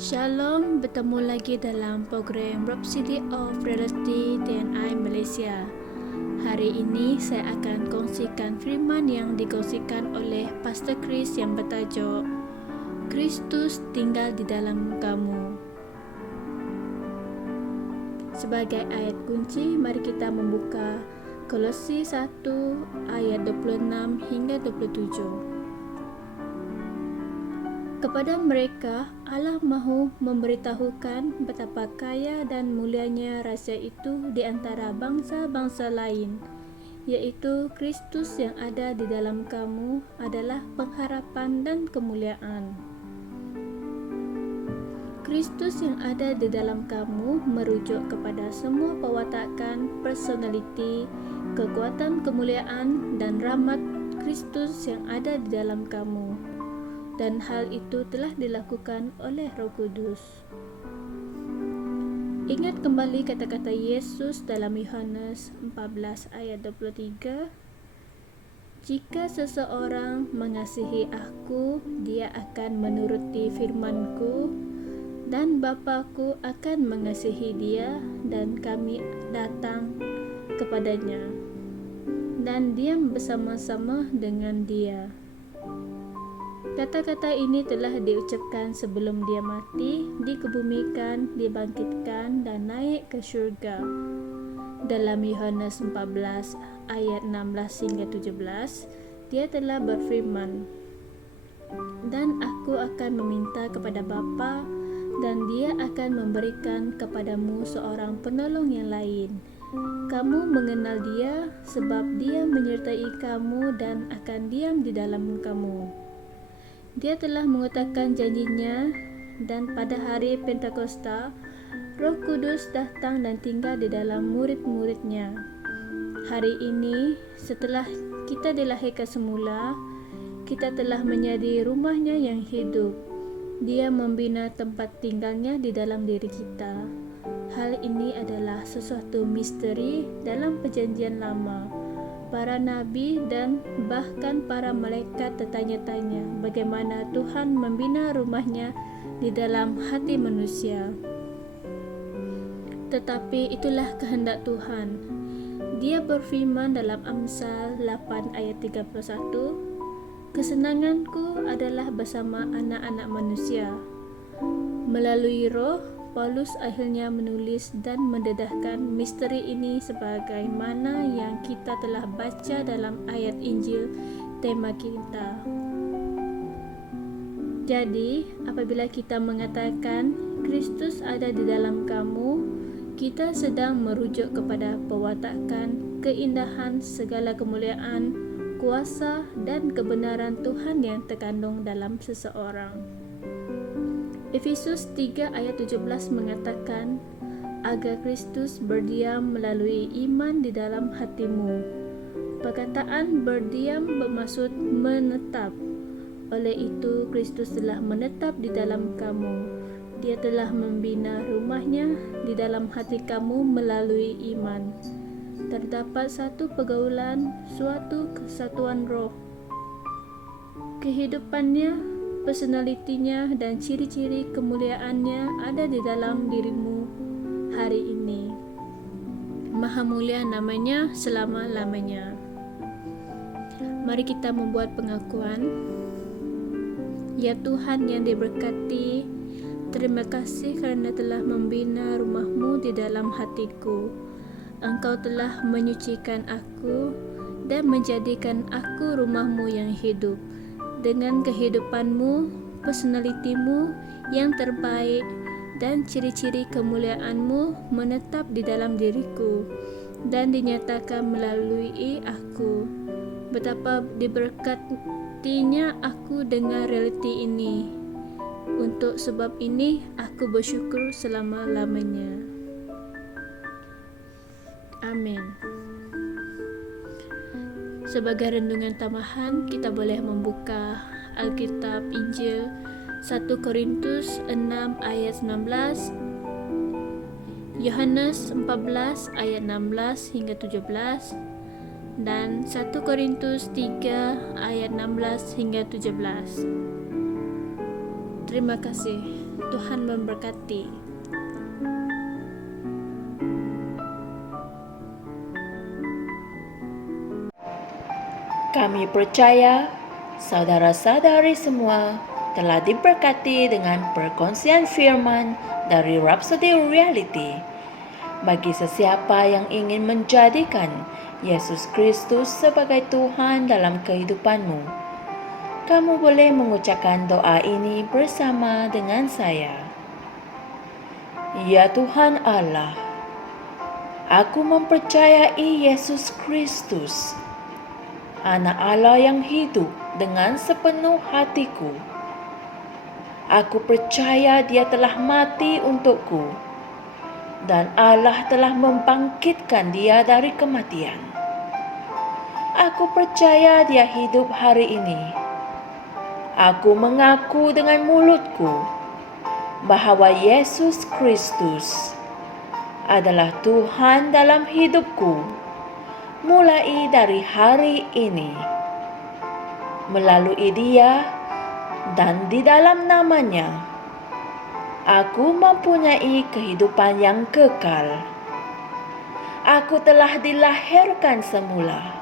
Shalom, bertemu lagi dalam program Rhapsody of Reality TNI Malaysia. Hari ini saya akan kongsikan firman yang dikongsikan oleh Pastor Chris yang bertajuk Kristus tinggal di dalam kamu. Sebagai ayat kunci, mari kita membuka Kolose 1 ayat 26 hingga 27. Kepada mereka, Allah mahu memberitahukan betapa kaya dan mulianya rahsia itu di antara bangsa-bangsa lain, yaitu Kristus yang ada di dalam kamu adalah pengharapan dan kemuliaan. Kristus yang ada di dalam kamu merujuk kepada semua pewatakan, personaliti, kekuatan kemuliaan, dan rahmat Kristus yang ada di dalam kamu. Dan hal itu telah dilakukan oleh Roh Kudus. Ingat kembali kata-kata Yesus dalam Yohanes 14 ayat 23. Jika seseorang mengasihi aku, dia akan menuruti firman-Ku, dan Bapa-Ku akan mengasihi dia, dan kami datang kepadanya dan diam bersama-sama dengan dia. Kata-kata ini telah diucapkan sebelum dia mati, dikebumikan, dibangkitkan, dan naik ke syurga. Dalam Yohanes 14 ayat 16 hingga 17, dia telah berfirman, "Dan aku akan meminta kepada Bapa, dan dia akan memberikan kepadamu seorang penolong yang lain. Kamu mengenal dia, sebab dia menyertai kamu dan akan diam di dalam kamu." Dia telah mengutarakan janjinya, dan pada hari Pentakosta, Roh Kudus datang dan tinggal di dalam murid-muridnya. Hari ini, setelah kita dilahirkan semula, kita telah menjadi rumahnya yang hidup. Dia membina tempat tinggalnya di dalam diri kita. Hal ini adalah sesuatu misteri dalam Perjanjian Lama. Para nabi dan bahkan para malaikat tertanya-tanya bagaimana Tuhan membina rumahnya di dalam hati manusia. Tetapi itulah kehendak Tuhan. Dia berfirman dalam Amsal 8 ayat 31, "Kesenanganku adalah bersama anak-anak manusia." Melalui Roh, Paulus akhirnya menulis dan mendedahkan misteri ini sebagaimana yang kita telah baca dalam ayat Injil tema kita. Jadi, apabila kita mengatakan Kristus ada di dalam kamu, kita sedang merujuk kepada pewatakan, keindahan, segala kemuliaan, kuasa, dan kebenaran Tuhan yang terkandung dalam seseorang. Efesus 3 ayat 17 mengatakan, "Agar Kristus berdiam melalui iman di dalam hatimu." Perkataan berdiam bermaksud menetap. Oleh itu, Kristus telah menetap di dalam kamu. Dia telah membina rumahnya di dalam hati kamu melalui iman. Terdapat satu pergaulan, suatu kesatuan roh. Kehidupannya, personalitinya, dan ciri-ciri kemuliaannya ada di dalam dirimu hari ini. Maha mulia namanya selama-lamanya. Mari kita membuat pengakuan. Ya Tuhan yang diberkati, terima kasih kerana telah membina rumahmu di dalam hatiku. Engkau telah menyucikan aku dan menjadikan aku rumahmu yang hidup. Dengan kehidupanmu, personalitimu yang terbaik, dan ciri-ciri kemuliaanmu menetap di dalam diriku dan dinyatakan melalui aku. Betapa diberkatinya aku dengan realiti ini. Untuk sebab ini, aku bersyukur selama-lamanya. Amin. Sebagai renungan tambahan, kita boleh membuka Alkitab Injil 1 Korintus 6 ayat 19, Yohanes 14 ayat 16 hingga 17, dan 1 Korintus 3 ayat 16 hingga 17. Terima kasih. Tuhan memberkati. Kami percaya saudara-saudari semua telah diberkati dengan perkongsian firman dari Rhapsody Reality. Bagi sesiapa yang ingin menjadikan Yesus Kristus sebagai Tuhan dalam kehidupanmu, kamu boleh mengucapkan doa ini bersama dengan saya. Ya Tuhan Allah, aku mempercayai Yesus Kristus, Anak Allah yang hidup dengan sepenuh hatiku. Aku percaya Dia telah mati untukku dan Allah telah membangkitkan Dia dari kematian. Aku percaya Dia hidup hari ini. Aku mengaku dengan mulutku bahwa Yesus Kristus adalah Tuhan dalam hidupku mulai dari hari ini. Melalui Dia dan di dalam nama-Nya, aku mempunyai kehidupan yang kekal. Aku telah dilahirkan semula.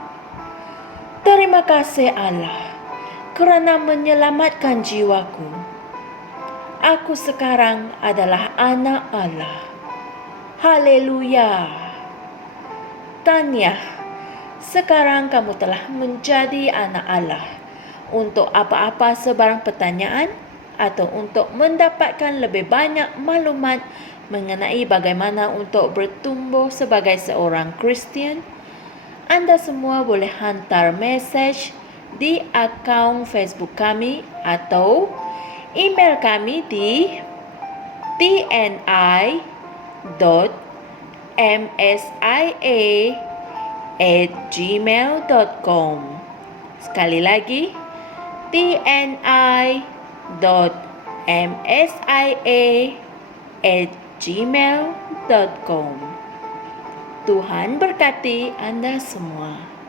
Terima kasih Allah kerana menyelamatkan jiwaku. Aku sekarang adalah anak Allah. Haleluya. Tahniah. Sekarang kamu telah menjadi anak Allah. Untuk apa-apa sebarang pertanyaan atau untuk mendapatkan lebih banyak maklumat mengenai bagaimana untuk bertumbuh sebagai seorang Kristian, anda semua boleh hantar mesej di akaun Facebook kami atau email kami di tni.msia@gmail.com. Sekali lagi, tni.msia@gmail.com. Tuhan berkati Anda semua.